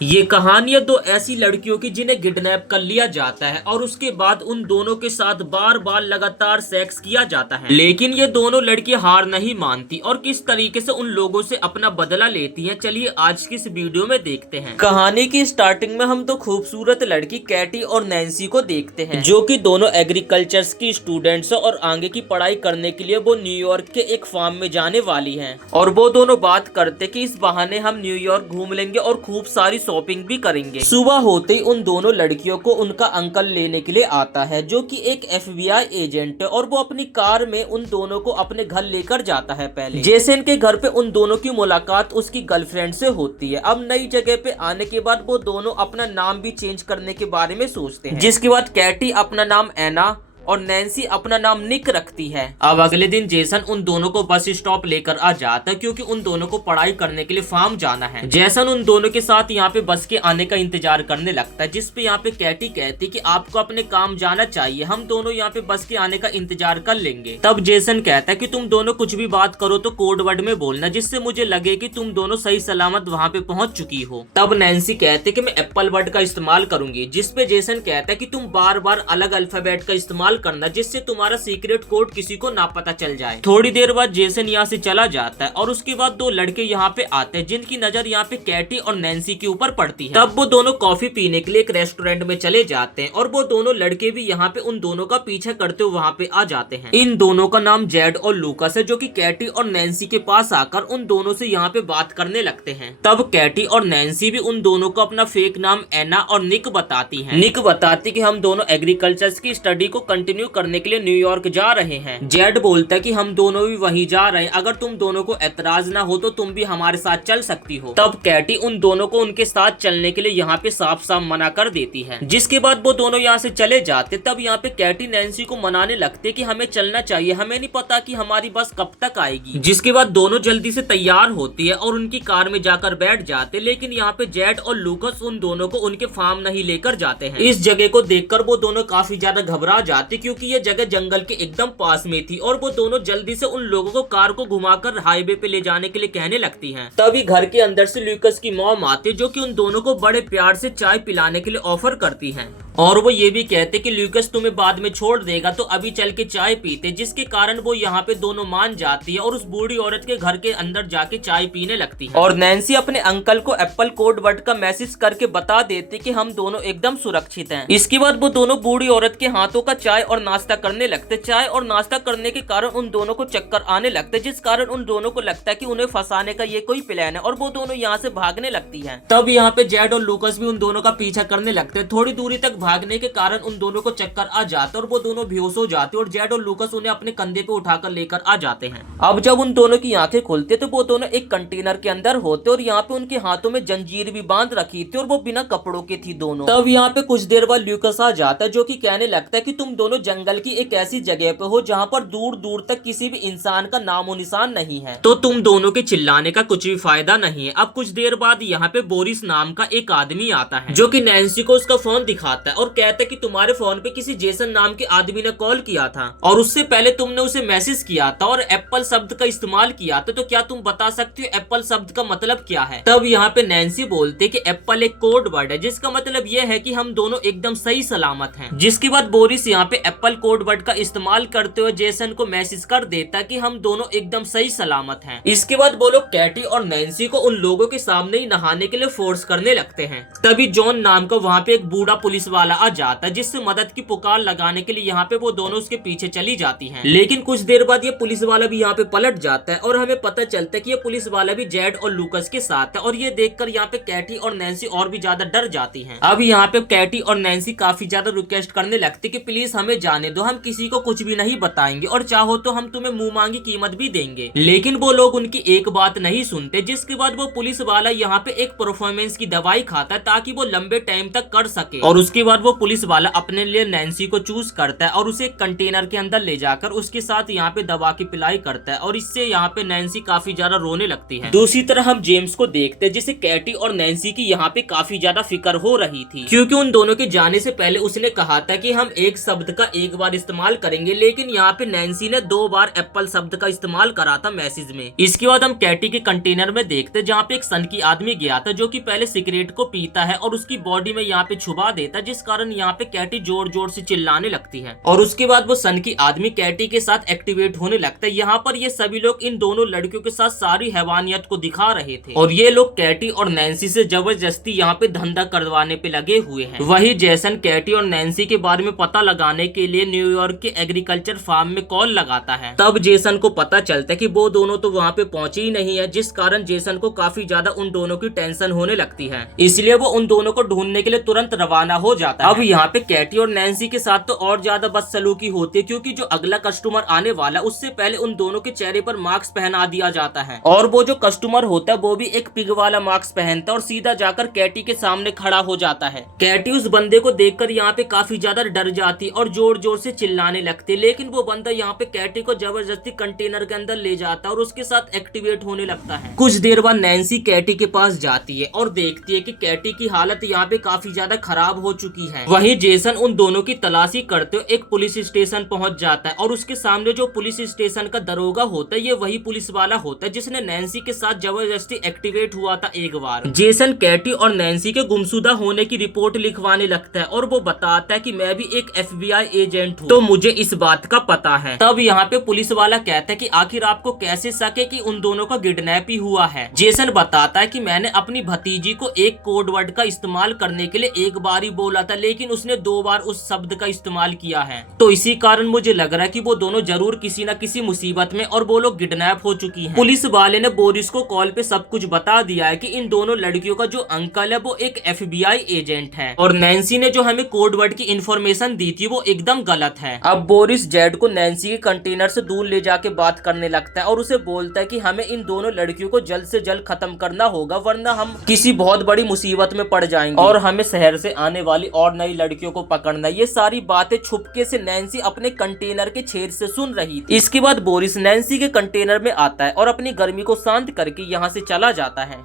ये कहानियां दो ऐसी लड़कियों की जिन्हें किडनैप कर लिया जाता है और उसके बाद उन दोनों के साथ बार बार लगातार सेक्स किया जाता है, लेकिन ये दोनों लड़कियां हार नहीं मानती और किस तरीके से उन लोगों से अपना बदला लेती हैं। चलिए आज की इस वीडियो में देखते हैं। कहानी की स्टार्टिंग में हम तो खूबसूरत लड़की कैटी और नैन्सी को देखते हैं, जो कि दोनों एग्रीकल्चर की स्टूडेंट्स और आगे की पढ़ाई करने के लिए वो न्यूयॉर्क के एक फार्म में जाने वाली हैं। और वो दोनों बात करते कि इस बहाने हम न्यूयॉर्क घूम लेंगे और खूब सारी शॉपिंग भी करेंगे। सुबह होते ही उन दोनों लड़कियों को उनका अंकल लेने के लिए आता है, जो कि एक FBI एजेंट है, और वो अपनी कार में उन दोनों को अपने घर लेकर जाता है। पहले जेसन के घर पे उन दोनों की मुलाकात उसकी गर्लफ्रेंड से होती है। अब नई जगह पे आने के बाद वो दोनों अपना नाम भी चेंज करने के बारे में सोचते हैं, जिसके बाद कैटी अपना नाम एना और नैन्सी अपना नाम निक रखती है। अब अगले दिन जेसन उन दोनों को बस स्टॉप लेकर आ जाता है, क्योंकि उन दोनों को पढ़ाई करने के लिए फार्म जाना है। जेसन उन दोनों के साथ यहाँ पे बस के आने का इंतजार करने लगता है, जिसपे यहाँ पे कैटी कहती कि आपको अपने काम जाना चाहिए, हम दोनों यहाँ पे बस के आने का इंतजार कर लेंगे। तब जेसन कहता है कि तुम दोनों कुछ भी बात करो तो कोड वर्ड में बोलना, जिससे मुझे लगे कि तुम दोनों सही सलामत वहाँ पे पहुंच चुकी हो। तब नैन्सी कहते कि मैं एप्पल वर्ड का इस्तेमाल करूंगी, जिसपे जेसन कहता है कि तुम बार बार अलग अल्फाबेट का इस्तेमाल करना, जिससे तुम्हारा सीक्रेट कोड किसी को ना पता चल जाए। थोड़ी देर बाद जेसन यहाँ से चला जाता है और उसके बाद दो लड़के यहाँ पे आते हैं, जिनकी नजर यहाँ पे कैटी और नैन्सी के ऊपर पड़ती है। तब वो दोनों कॉफी पीने के लिए एक रेस्टोरेंट में चले जाते हैं और वो दोनों लड़के भी यहाँ पे उन दोनों का पीछा करते हुए वहाँ पे आ जाते हैं। इन दोनों का नाम जेड और लूकास है, जो कि कैटी और नैन्सी के पास आकर उन दोनों से यहाँ पे बात करने लगते हैं। तब कैटी और नैन्सी भी उन दोनों को अपना फेक नाम एना और निक बताती है। निक बताती कि हम दोनों एग्रीकल्चर की स्टडी को कंटिन्यू करने के लिए न्यूयॉर्क जा रहे हैं। जेड बोलता है कि हम दोनों भी वहीं जा रहे हैं, अगर तुम दोनों को एतराज ना हो तो तुम भी हमारे साथ चल सकती हो। तब कैटी उन दोनों को उनके साथ चलने के लिए यहाँ पे साफ साफ मना कर देती है, जिसके बाद वो दोनों यहाँ से चले जाते। तब यहाँ पे कैटी नैन्सी को मनाने लगते कि हमें चलना चाहिए, हमें नहीं पता कि हमारी बस कब तक आएगी। जिसके बाद दोनों जल्दी से तैयार होती है और उनकी कार में जाकर बैठ जाते, लेकिन यहाँ पे जेड और लूकास उन दोनों को उनके फार्म नहीं लेकर जाते हैं। इस जगह को देखकर वो दोनों काफी ज्यादा घबरा जाते, क्योंकि ये जगह जंगल के एकदम पास में थी और वो दोनों जल्दी से उन लोगों को कार को घुमाकर हाईवे पे ले जाने के लिए कहने लगती हैं। तभी घर के अंदर से लूकास की मॉम आती, जो कि उन दोनों को बड़े प्यार से चाय पिलाने के लिए ऑफर करती हैं, और वो ये भी कहते कि लूकास तुम्हें बाद में छोड़ देगा, तो अभी चल के चाय पीते। जिसके कारण वो यहाँ पे दोनों मान जाती है और उस बूढ़ी औरत के घर के अंदर जाके चाय पीने लगती है। और नैन्सी अपने अंकल को एप्पल कोड वर्ड का मैसेज करके बता देती कि हम दोनों एकदम सुरक्षित हैं। इसके बाद वो दोनों बूढ़ी औरत के हाथों का चाय और नाश्ता करने लगते। चाय और नाश्ता करने के कारण उन दोनों को चक्कर आने लगते, जिस कारण उन दोनों को लगता है कि उन्हें फंसाने का ये कोई प्लान है, और वो दोनों यहाँ से भागने लगती हैं। तब यहाँ पे जेड और लूकास भी उन दोनों का पीछा करने लगते। थोड़ी दूरी तक भागने के कारण उन दोनों को चक्कर आ जाते और वो दोनों बेहोश हो जाते, और जेड और लूकास उन्हें अपने कंधे पे उठाकर लेकर आ जाते हैं। अब जब उन दोनों की आंखें खुलती तो वो दोनों एक कंटेनर के अंदर होते, और यहाँ पे उनके हाथों में जंजीर भी बांध रखी थी और वो बिना कपड़ों के थी दोनों। तब यहाँ पे कुछ देर बाद लूकास आ जाता है, जो कि कहने लगता है कि तुम दोनों जंगल की एक ऐसी जगह पे हो जहाँ पर दूर दूर तक किसी भी इंसान का नामो निशान नहीं है, तो तुम दोनों के चिल्लाने का कुछ भी फायदा नहीं है। अब कुछ देर बाद यहाँ पे बोरिस नाम का एक आदमी आता है, जो कि नैन्सी को उसका फोन दिखाता है और कहता है कि तुम्हारे फोन पे किसी जेसन नाम के आदमी ने कॉल किया था और उससे पहले तुमने उसे मैसेज किया था और एप्पल शब्द का इस्तेमाल किया था, तो क्या तुम बता सकती हो एप्पल शब्द का मतलब क्या है? तब यहाँ पे नैन्सी बोलते कि एप्पल एक कोड वर्ड है, जिसका मतलब यह है कि हम दोनों एकदम सही सलामत हैं। जिसके बाद बोरिस यहाँ पे एप्पल कोड वर्ड का इस्तेमाल करते हुए जेसन को मैसेज कर देता कि हम दोनों एकदम सही सलामत हैं। इसके बाद वो लोग कैटी और नैन्सी को उन लोगों के सामने ही नहाने के लिए फोर्स करने लगते हैं। तभी जॉन नाम का वहाँ पे एक बूढ़ा पुलिस वाला आ जाता है, जिससे मदद की पुकार लगाने के लिए यहाँ पे वो दोनों उसके पीछे चली जाती हैं। लेकिन कुछ देर बाद ये पुलिस वाला भी यहाँ पे पलट जाता है और हमें पता चलता है कि ये पुलिस वाला भी जेड और लूकास के साथ है, और ये देखकर यहाँ पे कैटी और नैन्सी और भी ज्यादा डर जाती हैं। अब यहाँ पे कैटी और नैन्सी काफी ज्यादा रिक्वेस्ट करने लगती कि प्लीज हमें जाने दो, हम किसी को कुछ भी नहीं बताएंगे और चाहो तो हम तुम्हें मुंह मांगी कीमत भी देंगे। लेकिन वो लोग उनकी एक बात नहीं सुनते, जिसके बाद वो पुलिस वाला यहाँ पे एक परफॉर्मेंस की दवाई खाता है ताकि वो लंबे टाइम तक कर सके, और उसके बाद वो पुलिस वाला अपने लिए नैन्सी को चूज करता है और उसे एक कंटेनर के अंदर ले जाकर उसके साथ यहाँ पे दवा की पिलाई करता है और इससे यहाँ पे नैन्सी काफी ज्यादा रोने लगती है। दूसरी तरह हम जेम्स को देखते हैं जिसे कैटी और नैन्सी की यहाँ पे काफी ज्यादा फिक्र हो रही थी, क्योंकि उन दोनों के जाने से पहले उसने कहा था कि हम एक शब्द का एक बार इस्तेमाल करेंगे, लेकिन यहाँ पे नैन्सी ने 2 बार एप्पल शब्द का इस्तेमाल करा था मैसेज में। इसके बाद हम कैटी के कंटेनर में देखते हैं जहाँ पे एक सन की आदमी गया था जो कि पहले सिगरेट को पीता है और उसकी बॉडी में यहाँ पे छुपा देता है, जिस कारण यहाँ पे कैटी जोर जोर से चिल्लाने लगती है और उसके बाद वो सन की आदमी कैटी के साथ एक्टिवेट होने लगता है। यहाँ पर ये सभी लोग इन दोनों लड़कियों के साथ सारी हैवानियत को दिखा रहे थे और ये लोग कैटी और नैन्सी से जबरदस्ती यहाँ पे धंधा करवाने पे लगे हुए हैं। वही जेसन कैटी और नैन्सी के बारे में पता लगाने के लिए न्यूयॉर्क के एग्रीकल्चर फार्म में कॉल लगाता है। तब जेसन को पता चलता है कि वो दोनों तो वहाँ पे पहुंचे ही नहीं है, जिस कारण जेसन को काफी ज्यादा उन दोनों की टेंशन होने लगती है, इसलिए वो उन दोनों को ढूंढने के लिए तुरंत रवाना हो जाता है। अब यहाँ पे कैटी और नैन्सी के साथ तो और ज्यादा बदसलूकी होती है, क्योंकि जो अगला कस्टमर आने वाला उससे पहले उन दोनों के चेहरे पर मास्क पहना दिया जाता है और वो जो कस्टमर होता है वो भी एक पिग वाला मास्क पहनता है और सीधा जाकर कैटी के सामने खड़ा हो जाता है। कैटी उस बंदे को देखकर यहाँ पे काफी ज्यादा डर जाती और जोर जोर से चिल्लाने लगती, लेकिन वो बंदा यहाँ पे कैटी को जबरदस्ती कंटेनर के अंदर ले जाता है और उसके साथ एक्टिवेट होने लगता है। कुछ देर बाद नैन्सी कैटी के पास जाती है और देखती है कि कैटी की हालत यहाँ पे काफी ज्यादा खराब हो चुकी है। वहीं जेसन उन दोनों की तलाशी करते हुए एक पुलिस स्टेशन पहुंच जाता है और उसके सामने जो पुलिस स्टेशन का दरोगा होता है ये वही पुलिस वाला होता है जिसने नैन्सी के साथ जबरदस्ती एक्टिवेट हुआ था एक बार। जेसन कैटी और नैन्सी के गुमशुदा होने की रिपोर्ट लिखवाने लगता है और वो बताता है कि मैं भी एक FBI एजेंट हूँ, तो मुझे इस बात का पता है। तब यहाँ पे पुलिस वाला कहता है कि आखिर आपको कैसे शक है कि उन दोनों का किडनैप ही हुआ है। जेसन बताता है कि मैंने अपनी भतीजी को एक कोड वर्ड का इस्तेमाल करने के लिए एक बार ही बोला था, लेकिन उसने 2 बार उस शब्द का इस्तेमाल किया है, तो इसी कारण मुझे लग रहा है कि वो दोनों जरूर किसी न किसी मुसीबत में और वो लोग किडनैप हो चुकी हैं। पुलिस वाले ने बोरिस को कॉल पे सब कुछ बता दिया है कि इन दोनों लड़कियों का जो अंकल है वो एक FBI एजेंट है और नैन्सी ने जो हमें कोड वर्ड की इंफॉर्मेशन दी थी वो एकदम गलत है। अब बोरिस जेड को नैन्सी के कंटेनर से दूर ले जाके बात करने लगता है और उसे बोलता है कि हमें इन दोनों लड़कियों को जल्द से जल्द खत्म करना होगा, वरना हम किसी बहुत बड़ी मुसीबत में पड़ जाएंगे और हमें शहर से आने वाली और नई लड़कियों को पकड़ना। ये सारी बातें छुपके से नैन्सी अपने कंटेनर के छेद से सुन रही थी। इसके बाद बोरिस नैन्सी के कंटेनर में आता है और अपनी गर्मी को शांत करके यहाँ से चला जाता है।